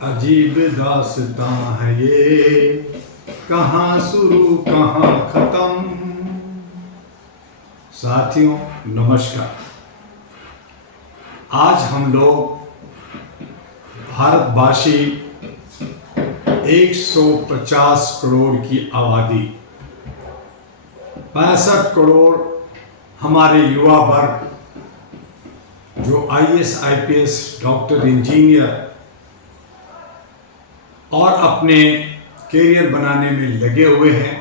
अजीब दास्तां है ये, कहाँ शुरू कहाँ खत्म। साथियों नमस्कार। आज हम लोग भारतवासी 150 करोड़ की आबादी, 65 करोड़ हमारे युवा वर्ग जो IAS IPS डॉक्टर इंजीनियर और अपने कैरियर बनाने में लगे हुए हैं,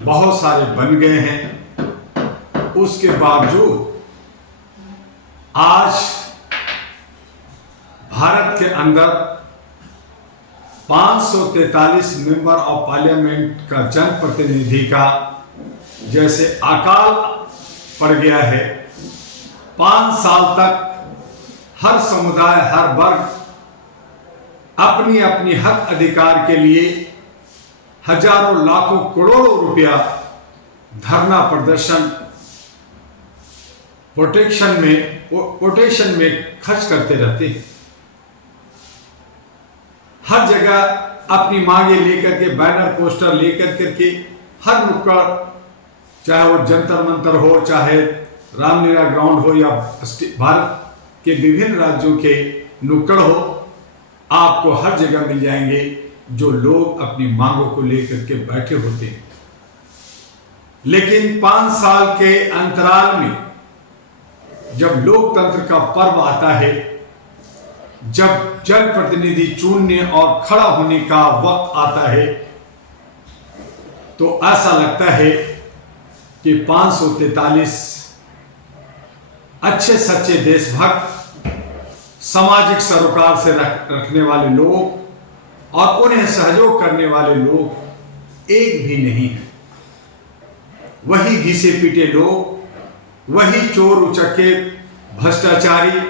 बहुत सारे बन गए हैं। उसके बावजूद आज भारत के अंदर 543 मेंबर ऑफ पार्लियामेंट का जनप्रतिनिधि का जैसे अकाल पड़ गया है। 5 साल तक हर समुदाय, हर वर्ग अपनी अपनी हक अधिकार के लिए हजारों लाखों करोड़ों रुपया धरना प्रदर्शन प्रोटेक्शन में खर्च करते रहते हैं। हर जगह अपनी मांगे लेकर के, बैनर पोस्टर लेकर करके हर नुक्कड़, चाहे वो जंतर मंतर हो, चाहे रामलीला ग्राउंड हो या भारत के विभिन्न राज्यों के नुक्कड़ हो, आपको हर जगह मिल जाएंगे जो लोग अपनी मांगों को लेकर के बैठे होते हैं। लेकिन 5 साल के अंतराल में जब लोकतंत्र का पर्व आता है, जब जनप्रतिनिधि चुनने और खड़ा होने का वक्त आता है, तो ऐसा लगता है कि 543 अच्छे सच्चे देशभक्त, सामाजिक सरोकार से रखने वाले लोग और उन्हें सहयोग करने वाले लोग एक भी नहीं है। वही घिसे पीटे लोग, वही चोर उचक्के, भ्रष्टाचारी,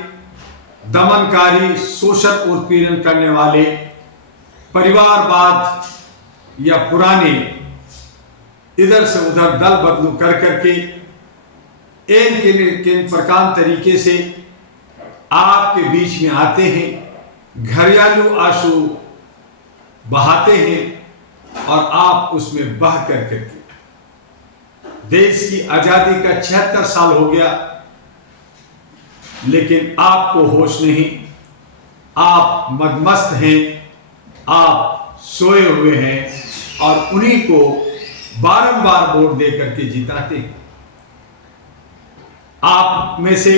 दमनकारी, शोषण उत्पीड़न करने वाले, परिवारवाद या पुराने इधर से उधर दल बदलू कर करके इन प्रकार तरीके से आपके बीच में आते हैं, घरेलू आंसू बहाते हैं और आप उसमें बह कर करके देश की आजादी का 76 साल हो गया, लेकिन आपको होश नहीं। आप मदमस्त हैं, आप सोए हुए हैं और उन्हीं को बारंबार वोट दे करके जिताते हैं। आप में से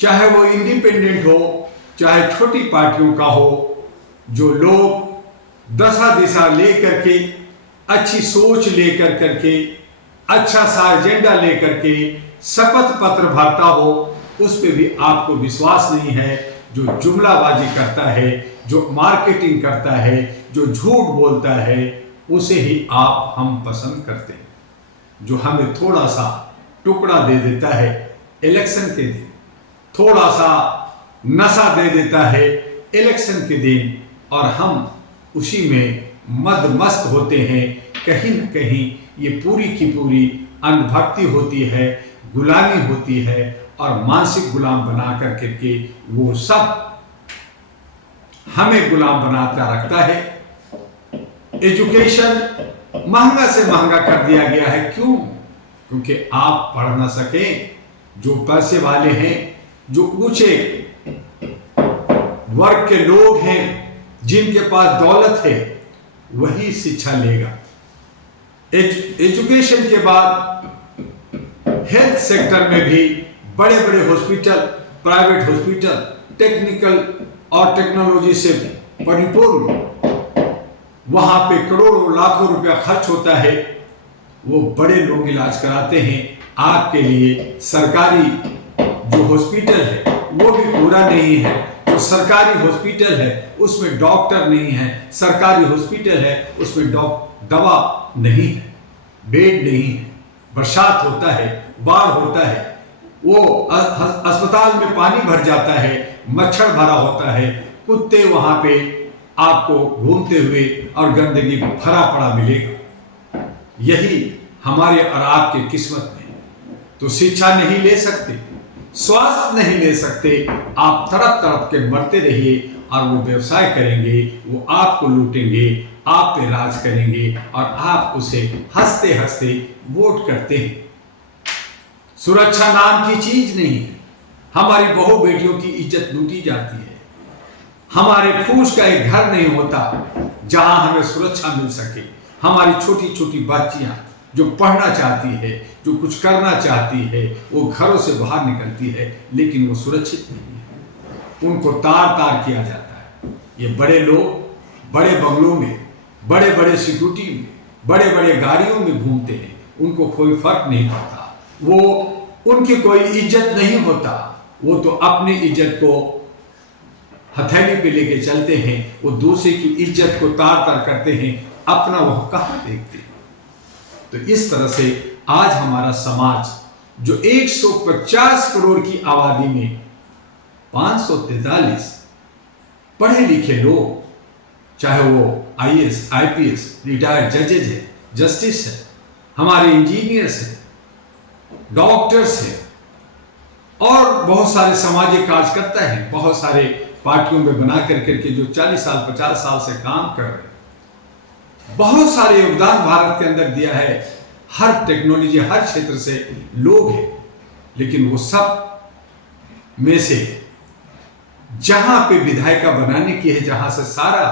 चाहे वो इंडिपेंडेंट हो, चाहे छोटी पार्टियों का हो, जो लोग दशा दिशा लेकर के, अच्छी सोच लेकर करके, अच्छा सा एजेंडा लेकर के शपथ पत्र भरता हो, उस पे भी आपको विश्वास नहीं है। जो जुमलाबाजी करता है, जो मार्केटिंग करता है, जो झूठ बोलता है, उसे ही हम पसंद करते हैं। जो हमें थोड़ा सा टुकड़ा दे देता है इलेक्शन के दिन, थोड़ा सा नशा दे देता है इलेक्शन के दिन, और हम उसी में मदमस्त होते हैं। कहीं न कहीं ये पूरी की पूरी अंधभक्ति होती है, गुलामी होती है, और मानसिक गुलाम बना करके के वो सब हमें गुलाम बनाता रखता है। एजुकेशन महंगा से महंगा कर दिया गया है। क्यों? क्योंकि आप पढ़ ना सके। जो पैसे वाले हैं, जो ऊंचे वर्ग के लोग हैं, जिनके पास दौलत है, वही शिक्षा लेगा। एजुकेशन के बाद हेल्थ सेक्टर में भी बड़े बड़े हॉस्पिटल, प्राइवेट हॉस्पिटल, टेक्निकल और टेक्नोलॉजी से परिपूर्ण, वहां पे करोड़ों लाखों रुपया खर्च होता है। वो बड़े लोग इलाज कराते हैं। आपके लिए सरकारी जो हॉस्पिटल है वो भी पूरा नहीं है। जो सरकारी हॉस्पिटल है उसमें डॉक्टर नहीं है, सरकारी हॉस्पिटल है उसमें दवा नहीं है, बेड नहीं है, बरसात होता है, बाढ़ होता है, वो अस्पताल में पानी भर जाता है, मच्छर भरा होता है, कुत्ते वहां पे आपको घूमते हुए और गंदगी भरा पड़ा मिलेगा। यही हमारे और आपके किस्मत में। तो शिक्षा नहीं ले सकते, स्वास्थ्य नहीं ले सकते, आप तड़प तड़प के मरते रहिए और वो व्यवसाय करेंगे, वो आपको लूटेंगे, आप पे राज करेंगे और आप उसे हंसते हंसते वोट करते हैं। सुरक्षा नाम की चीज नहीं है। हमारी बहू बेटियों की इज्जत लूटी जाती है। हमारे फूस का एक घर नहीं होता जहां हमें सुरक्षा मिल सके। हमारी छोटी छोटी बच्चियां जो पढ़ना चाहती है, जो कुछ करना चाहती है, वो घरों से बाहर निकलती है, लेकिन वो सुरक्षित नहीं है। उनको तार तार किया जाता है। ये बड़े लोग बड़े बंगलों में, बड़े बड़े सिक्योरिटी में, बड़े बड़े गाड़ियों में घूमते हैं, उनको कोई फर्क नहीं पड़ता, वो उनकी कोई इज्जत नहीं होता। वो तो अपनी इज्जत को हथेली पे लेके चलते हैं, वो दूसरे की इज्जत को तार तार करते हैं, अपना वह कहां देखते हैं। तो इस तरह से आज हमारा समाज जो 150 करोड़ की आबादी में 543 पढ़े लिखे लोग, चाहे वो आईएएस, आईपीएस, रिटायर्ड जजेज है, जस्टिस है, हमारे इंजीनियर्स है, डॉक्टर्स है और बहुत सारे सामाजिक कार्यकर्ता हैं, बहुत सारे पार्टियों में बना करके जो 40 साल 50 साल से काम कर रहे हैं, बहुत सारे योगदान भारत के अंदर दिया है। हर टेक्नोलॉजी, हर क्षेत्र से लोग हैं, लेकिन वो सब में से जहां पे विधायिका बनाने की है, जहां से सारा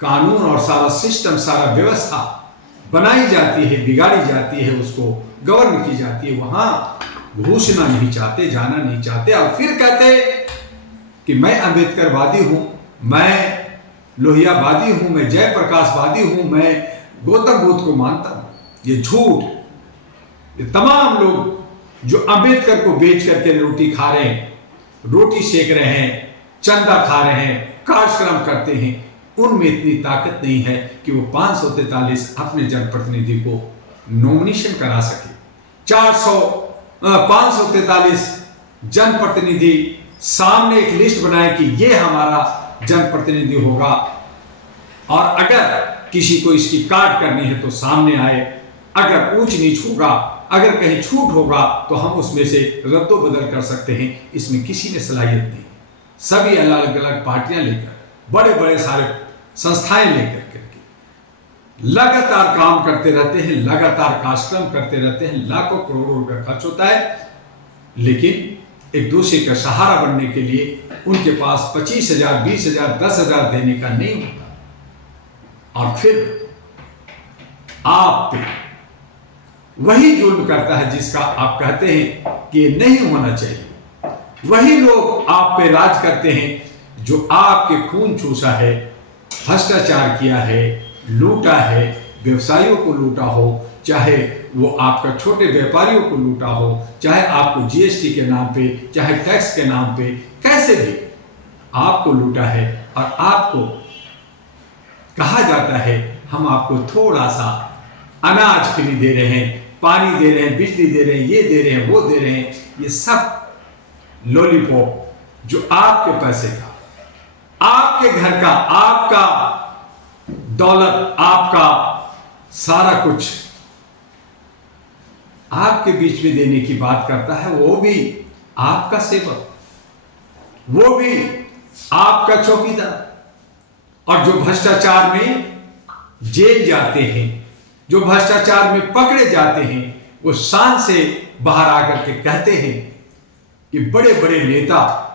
कानून और सारा सिस्टम, सारा व्यवस्था बनाई जाती है, बिगाड़ी जाती है, उसको गवर्न की जाती है, वहां घुसना नहीं चाहते, जाना नहीं चाहते और फिर कहते कि मैं अंबेडकरवादी हूं, मैं लोहियावादी हूं, मैं जयप्रकाशवादी हूं, मैं गौतम बुद्ध को मानता हूं। ये झूठ। ये तमाम लोग जो अंबेडकर को बेच करके रोटी खा रहे हैं, रोटी सेक रहे हैं, चंदा खा रहे हैं, कार्यक्रम करते हैं, उनमें इतनी ताकत नहीं है कि वो 543 अपने जनप्रतिनिधि को नॉमिनेशन करा सके। 543 जनप्रतिनिधि सामने एक लिस्ट बनाए कि ये हमारा जनप्रतिनिधि होगा और अगर किसी को इसकी काट करनी है तो सामने आए। अगर ऊंच नीच होगा, अगर कहीं छूट होगा तो हम उसमें से रद्दो बदल कर सकते हैं। इसमें किसी में सलाहियत नहीं। सभी अलग अलग पार्टियां लेकर, बड़े बड़े सारे संस्थाएं लेकर करके लगातार काम करते रहते हैं, लगातार कार्यक्रम करते रहते हैं, लाखों करोड़ों रुपया खर्च होता है, लेकिन एक दूसरे का सहारा बनने के लिए उनके पास 25,000, 20,000, 10,000 देने का नहीं होता। और फिर आप पे वही जुल्म करता है जिसका आप कहते हैं कि नहीं होना चाहिए। वही लोग आप पे राज करते हैं जो आपके खून चूसा है, भ्रष्टाचार किया है, लूटा है, व्यवसायियों को लूटा हो, चाहे वो आपका छोटे व्यापारियों को लूटा हो, चाहे आपको जीएसटी के नाम पे, चाहे टैक्स के नाम पे, कैसे भी आपको लूटा है। और आपको कहा जाता है हम आपको थोड़ा सा अनाज फ्री दे रहे हैं, पानी दे रहे हैं, बिजली दे रहे हैं, ये दे रहे हैं, वो दे रहे हैं। ये सब लॉलीपॉप जो आपके पैसे का, आपके घर का, आपका दौलत, आपका सारा कुछ आपके बीच में देने की बात करता है। वो भी आपका सेवक, वो भी आपका चौकीदार। और जो भ्रष्टाचार में जेल जाते हैं, जो भ्रष्टाचार में पकड़े जाते हैं, वो शान से बाहर आकर के कहते हैं कि बड़े बड़े नेता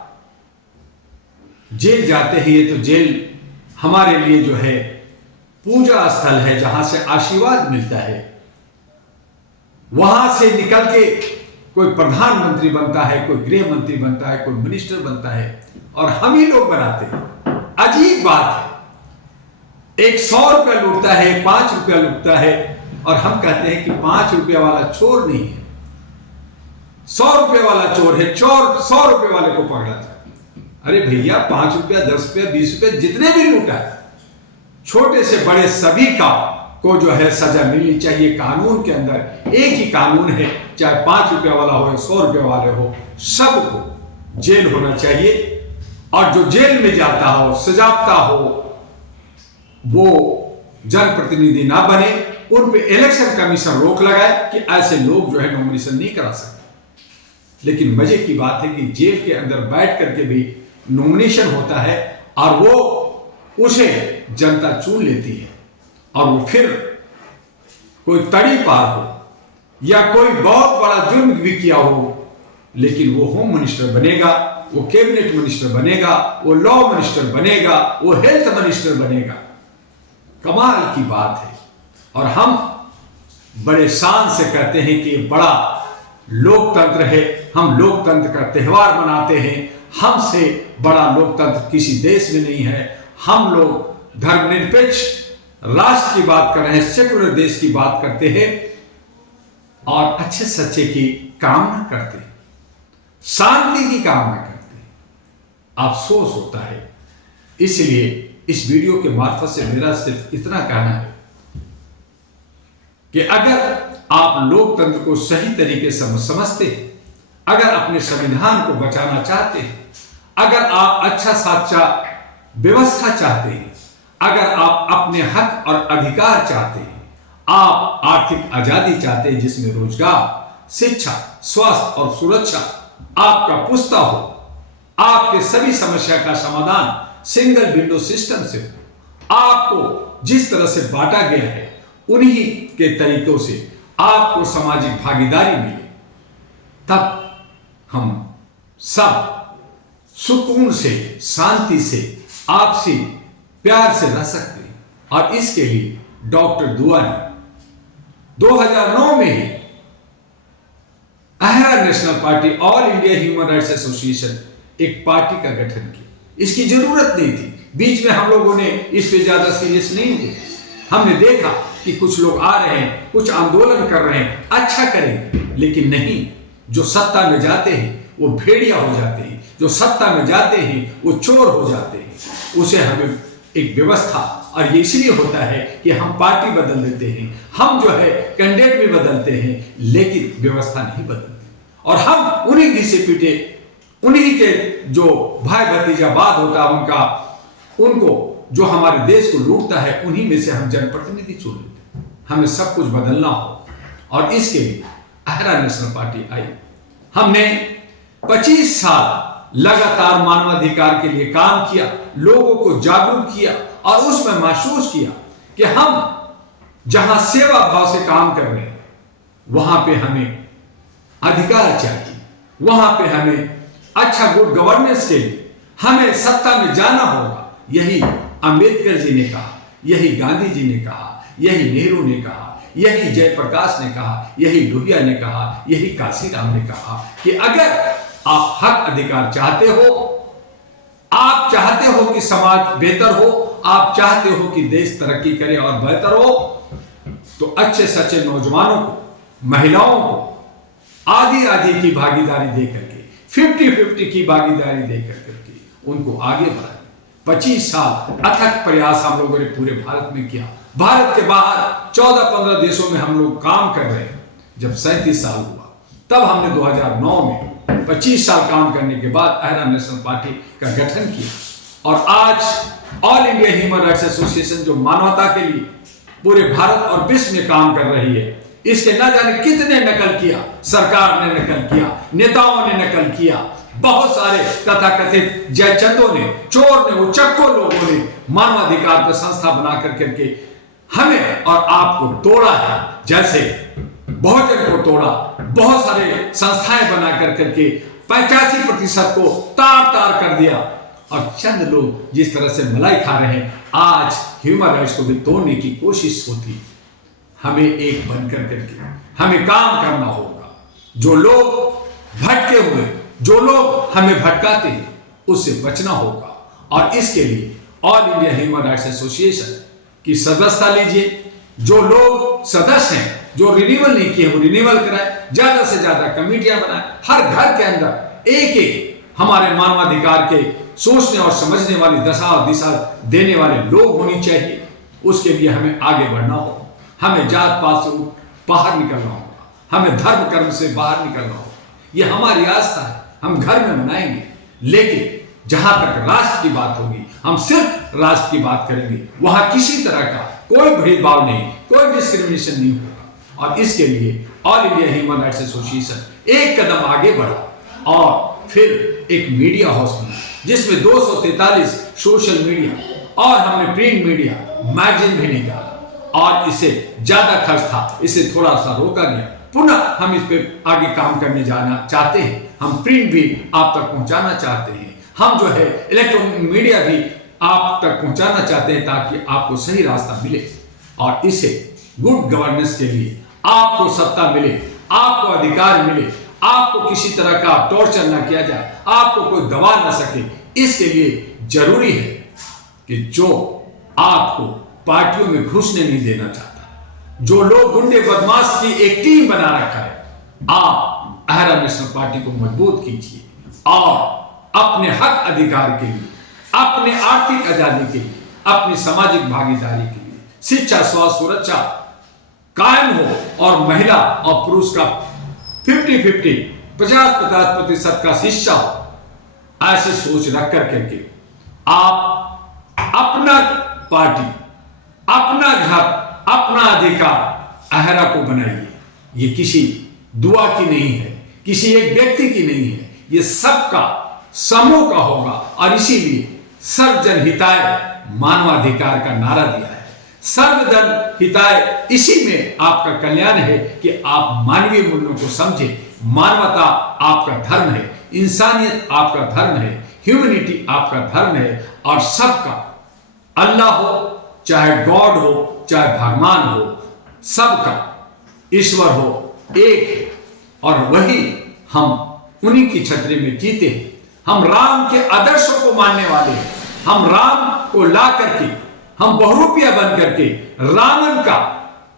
जेल जाते हैं। ये तो जेल हमारे लिए जो है पूजा स्थल है, जहां से आशीर्वाद मिलता है। वहां से निकल के कोई प्रधानमंत्री बनता है, कोई गृह मंत्री बनता है, कोई मिनिस्टर बनता है, और हम ही लोग बनाते हैं। अजीब बात है, एक 100 रुपया लूटता है, 5 रुपया लूटता है, और हम कहते हैं कि 5 रुपया वाला चोर नहीं है, 100 रुपये वाला चोर है, चोर 100 रुपये वाले को पकड़ा जाए। अरे भैया, 5 रुपया, 10 रुपया, 20 रुपये जितने भी लूटा है, छोटे से बड़े सभी का को जो है सजा मिलनी चाहिए। कानून के अंदर एक ही कानून है, चाहे 5 रुपया वाला हो या 100 रुपये वाले हो, सबको जेल होना चाहिए। और जो जेल में जाता हो, सजाता हो, वो जनप्रतिनिधि ना बने। उन पे इलेक्शन कमीशन रोक लगाए कि ऐसे लोग जो है नॉमिनेशन नहीं करा सकते। लेकिन मजे की बात है कि जेल के अंदर बैठ करके भी नॉमिनेशन होता है, और वो उसे जनता चुन लेती है और वो फिर कोई तड़ी पार हो या कोई बहुत बड़ा जुर्म भी किया हो, लेकिन वो होम मिनिस्टर बनेगा, वो कैबिनेट मिनिस्टर बनेगा, वो लॉ मिनिस्टर बनेगा, वो हेल्थ मिनिस्टर बनेगा। कमाल की बात है। और हम बड़े शान से कहते हैं कि ये बड़ा लोकतंत्र है, हम लोकतंत्र का त्यौहार मनाते हैं, हमसे बड़ा लोकतंत्र किसी देश में नहीं है। हम लोग धर्मनिरपेक्ष राष्ट्र की बात कर रहे हैं, सेकुलर देश की बात करते हैं और अच्छे सच्चे की कामना करते हैं, शांति की कामना करते हैं। अफसोस होता है। इसलिए इस वीडियो के मार्फत से मेरा सिर्फ इतना कहना है कि अगर आप लोकतंत्र को सही तरीके से समझते हैं, अगर अपने संविधान को बचाना चाहते हैं, अगर आप अच्छा सच्चा व्यवस्था चाहते हैं, अगर आप अपने हक और अधिकार चाहते हैं, आप आर्थिक आजादी चाहते हैं जिसमें रोजगार, शिक्षा, स्वास्थ्य और सुरक्षा आपका पुश्ता हो, आपके सभी समस्या का समाधान सिंगल विंडो सिस्टम से हो, आपको जिस तरह से बांटा गया है उन्हीं के तरीकों से आपको सामाजिक भागीदारी मिले, तब हम सब सुकून से, शांति से, आपसी प्यार से रह सकते हैं। और इसके लिए डॉक्टर दुआ ने 2009 में ही Ahra national party, all India human rights association, एक पार्टी का गठन किया। इसकी जरूरत नहीं थी, बीच में हम लोगों ने इस पे ज्यादा सीरियस नहीं लिया। हमने देखा कि कुछ लोग आ रहे हैं, कुछ आंदोलन कर रहे हैं, अच्छा करेंगे, लेकिन नहीं, जो सत्ता में जाते हैं वो भेड़िया हो जाते हैं, जो सत्ता में जाते हैं वो चोर हो जाते हैं। उसे हमें एक व्यवस्था, और ये इसलिए होता है कि हम पार्टी बदल देते हैं, हम जो है कैंडिडेट भी बदलते हैं, लेकिन व्यवस्था नहीं बदलती। और हम उन्हीं घिसे पीटे, उन्हीं के जो भाई भतीजावाद होता है उनका, उनको जो हमारे देश को लूटता है, उन्हीं में से हम जनप्रतिनिधि चुन लेते हैं। हमें सब कुछ बदलना हो और इसके लिए अहरा नेशनल पार्टी आई। हमने 25 साल लगातार मानवाधिकार के लिए काम किया, लोगों को जागरूक किया और उसमें महसूस किया कि हम जहां सेवा भाव से काम कर रहे हैं वहां पे हमें अधिकार चाहिए, वहां पे हमें अच्छा गुड गवर्नेंस के लिए हमें सत्ता में जाना होगा। यही अंबेडकर जी ने कहा, यही गांधी जी ने कहा, यही नेहरू ने कहा, यही जयप्रकाश ने कहा, यही लोहिया ने कहा, यही काशीराम ने कहा कि अगर आप हक अधिकार चाहते हो, आप चाहते हो कि समाज बेहतर हो, आप चाहते हो कि देश तरक्की करे और बेहतर हो, तो अच्छे सच्चे नौजवानों को, महिलाओं को आधी आधी की भागीदारी दे करके, 50-50 की भागीदारी दे करके उनको आगे बढ़ाए। 25 साल अथक प्रयास हम लोगों ने पूरे भारत में किया। भारत के बाहर 14-15 देशों में हम लोग काम कर रहे हैं। जब 37 साल हुआ तब हमने 2009 में 25 साल काम करने के बाद अहरा नेशनल पार्टी का गठन किया। और आज all India human rights association जो मानवता के लिए पूरे भारत और विश्व में काम कर रही है, इसके न जाने कितने नकल किया, सरकार ने नकल किया, नेताओं ने नकल किया, बहुत सारे तथाकथित जयचंदों ने, चोर ने, उचक्कों लोगों ने मानवाधिकार पर संस्था बना करके हमें और आपको तोड़ा है। जैसे बहुजन को तोड़ा, बहुत सारे संस्थाएं बना करके 85% को तार तार कर दिया और चंद लोग जिस तरह से मलाई खा रहे हैं, आज ह्यूमन राइट्स को भी तोड़ने की कोशिश होती। हमें एक बनकर करके हमें काम करना होगा। जो लोग भटके हुए, जो लोग हमें भटकाते हैं, उससे बचना होगा। और इसके लिए all India human rights association की सदस्यता लीजिए। जो लोग सदस्य हैं, जो रिन्यूअल नहीं किए वो रिन्यूअल कराएं, ज्यादा से ज्यादा कमेटियां बनाएं। हर घर के अंदर एक एक हमारे मानवाधिकार के सोचने और समझने वाली दशा और दिशा देने वाले लोग होनी चाहिए। उसके लिए हमें आगे बढ़ना होगा, हमें जात पात से बाहर निकलना होगा, हमें धर्म कर्म से बाहर निकलना होगा। ये हमारी आस्था है, हम घर में मनाएंगे, लेकिन जहां तक राष्ट्र की बात होगी हम सिर्फ राष्ट्र की बात करेंगे। वहां किसी तरह का कोई भेदभाव नहीं, कोई डिस्क्रिमिनेशन नहीं होगा। और इसके लिए all India human rights association एक कदम आगे बढ़ा और फिर एक मीडिया हाउस बना जिसमें 243 सोशल मीडिया और हमने प्रिंट मीडिया मैगजीन भी निकाला और इसे ज्यादा खर्च था, इसे थोड़ा सा रोका गया। पुनः हम इस पे आगे काम करने जाना चाहते हैं। हम प्रिंट भी आप तक पहुंचाना चाहते हैं, हम जो है इलेक्ट्रॉनिक मीडिया भी आप तक पहुंचाना चाहते हैं ताकि आपको सही रास्ता मिले और इसे गुड गवर्नेंस के लिए आपको सत्ता मिले, आपको अधिकार मिले, आपको किसी तरह का टॉर्चर ना किया जाए, आपको कोई दबा ना सके। इसके लिए जरूरी है कि जो आपको पार्टियों में घुसने नहीं देना चाहता, जो लोग गुंडे बदमाश की एक टीम बना रखा है, आप अहरा नेशनल पार्टी को मजबूत कीजिए और अपने हक अधिकार के लिए, अपने आर्थिक आजादी के लिए, अपनी सामाजिक भागीदारी के लिए शिक्षा, स्वास्थ्य, सुरक्षा कायम हो और महिला और पुरुष का 50-50, 50-50% का हिस्सा हो। ऐसी सोच रख करके आप अपना पार्टी, अपना घर, अपना अधिकार अहरा को बनाइए। ये किसी दुआ की नहीं है, किसी एक व्यक्ति की नहीं है, ये सबका समूह का होगा और इसीलिए सर्वजन हिताय मानवाधिकार का नारा दिया है। सर्वजन हिताय, इसी में आपका कल्याण है कि आप मानवीय मूल्यों को समझें। मानवता आपका धर्म है, इंसानियत आपका धर्म है, ह्यूमैनिटी आपका धर्म है और सबका, अल्लाह हो चाहे गॉड हो चाहे भगवान हो, सबका ईश्वर हो, एक है और वही हम उन्हीं की छतरी में जीते हैं। हम राम के आदर्शों को मानने वाले हैं। हम राम को ला करके, हम बहुरूपिया बन करके रावण का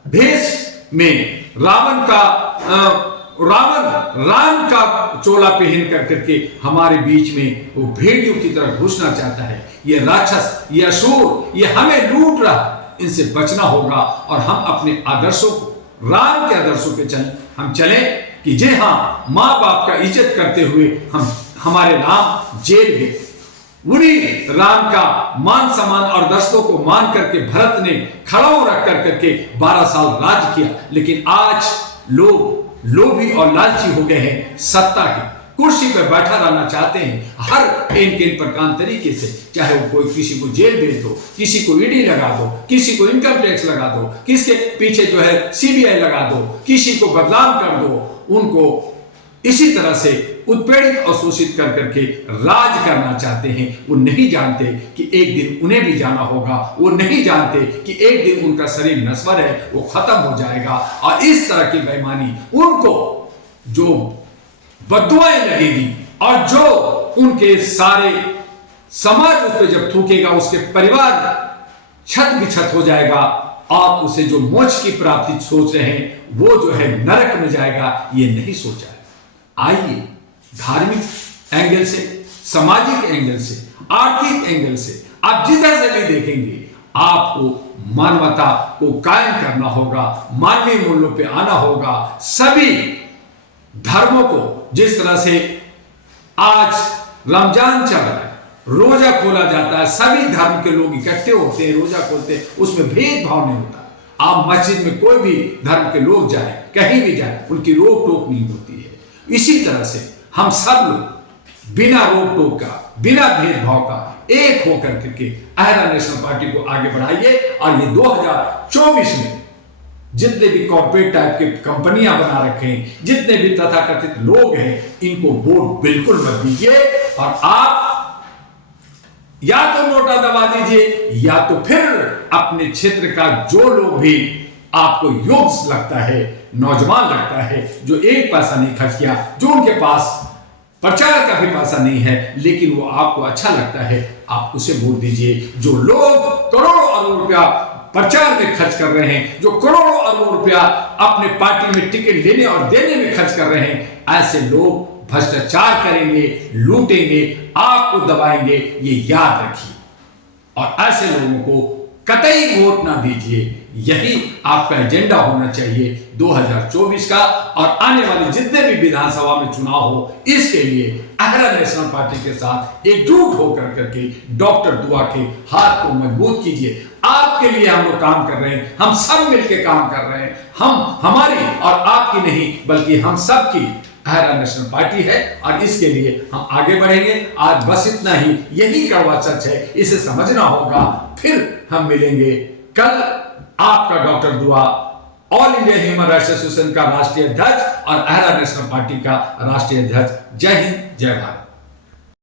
भेष में, राम का चोला पहन करके हमारे बीच में वो भेड़ियों की तरह घुसना चाहता है। ये राक्षस, ये असुर, ये हमें लूट रहा, इनसे बचना होगा और हम अपने आदर्शों को, राम के आदर्शों पे हम चलें कि जे हाँ, माँ बाप का इज्जत करते हुए हमारे राम जेल गए, उन्हीं राम का मान सम्मान और दर्शों को मान करके भरत ने खड़ा रख करके 12 साल राज किया। लेकिन आज लोग लोभी और लालची हो गए हैं, सत्ता के कुर्सी पर बैठा रहना चाहते हैं हर एक प्रकार तरीके से, चाहे वो कोई किसी को जेल भेज दो, किसी को ईडी लगा दो, किसी को इनकम टैक्स लगा दो, किसके पीछे जो है सीबीआई लगा दो, किसी को बदनाम कर दो, उनको इसी तरह से उत्पीड़ित और शोषित कर करके राज करना चाहते हैं। वो नहीं जानते कि एक दिन उन्हें भी जाना होगा, वो नहीं जानते कि एक दिन उनका शरीर नश्वर है, वो खत्म हो जाएगा और इस तरह की बेईमानी उनको जो बददुआएं लगेगी और जो उनके सारे समाज उस पर जब थूकेगा, उसके परिवार छत बिछत हो जाएगा और उसे जो मोक्ष की प्राप्ति सोच रहे हैं वो जो है नरक में जाएगा, ये नहीं सोचा है। आइए धार्मिक एंगल से, सामाजिक एंगल से, आर्थिक एंगल से, आप जिधर से भी देखेंगे आपको मानवता को कायम करना होगा, मानवीय मूल्यों पे आना होगा। सभी धर्मों को, जिस तरह से आज रमजान चल रहा है, रोजा खोला जाता है, सभी धर्म के लोग इकट्ठे होते हैं, रोजा खोलते हैं, उसमें भेदभाव नहीं होता। आप मस्जिद में कोई भी धर्म के लोग जाए, कहीं भी जाए, उनकी रोक टोक नहीं होती है। इसी तरह से हम सब लोग बिना रोक टोक का, बिना भेदभाव का एक होकर के अहरा नेशनल पार्टी को आगे बढ़ाइए और ये 2024 में जितने भी कॉर्पोरेट टाइप के कंपनियां बना रखे हैं, जितने भी तथाकथित लोग हैं, इनको वोट बिल्कुल मत दीजिए और आप या तो नोटा दबा दीजिए या तो फिर अपने क्षेत्र का जो लोग भी आपको योग्य लगता है, नौजवान लगता है, जो एक पैसा नहीं खर्च किया, जो उनके पास प्रचार का भी पैसा नहीं है लेकिन वो आपको अच्छा लगता है, आप उसे वोट दीजिए। जो लोग करोड़ों अरबों रुपया प्रचार में खर्च कर रहे हैं, जो करोड़ों अरबों रुपया अपने पार्टी में टिकट लेने और देने में खर्च कर रहे हैं, ऐसे लोग भ्रष्टाचार करेंगे, लूटेंगे, आपको दबाएंगे, ये याद रखिए। और ऐसे लोगों को कतई वोट ना दीजिए। यही आपका एजेंडा होना चाहिए 2024 का और आने वाले जितने भी विधानसभा में चुनाव हो, इसके लिए अहरा नेशनल पार्टी के साथ एकजुट होकर करके डॉक्टर दुआ के हाथ को मजबूत कीजिए। आपके लिए हम लोग काम कर रहे हैं, हम सब मिलकर काम कर रहे हैं। हम हमारी और आपकी नहीं बल्कि हम सब की अहरा नेशनल पार्टी है और इसके लिए हम आगे बढ़ेंगे। आज बस इतना ही, यही कड़वा सच है, इसे समझना होगा। फिर हम मिलेंगे कल। आपका डॉक्टर दुआ, all India human rights association का राष्ट्रीय अध्यक्ष और अहरा नेशनल पार्टी का राष्ट्रीय अध्यक्ष। जय हिंद, जय भारत।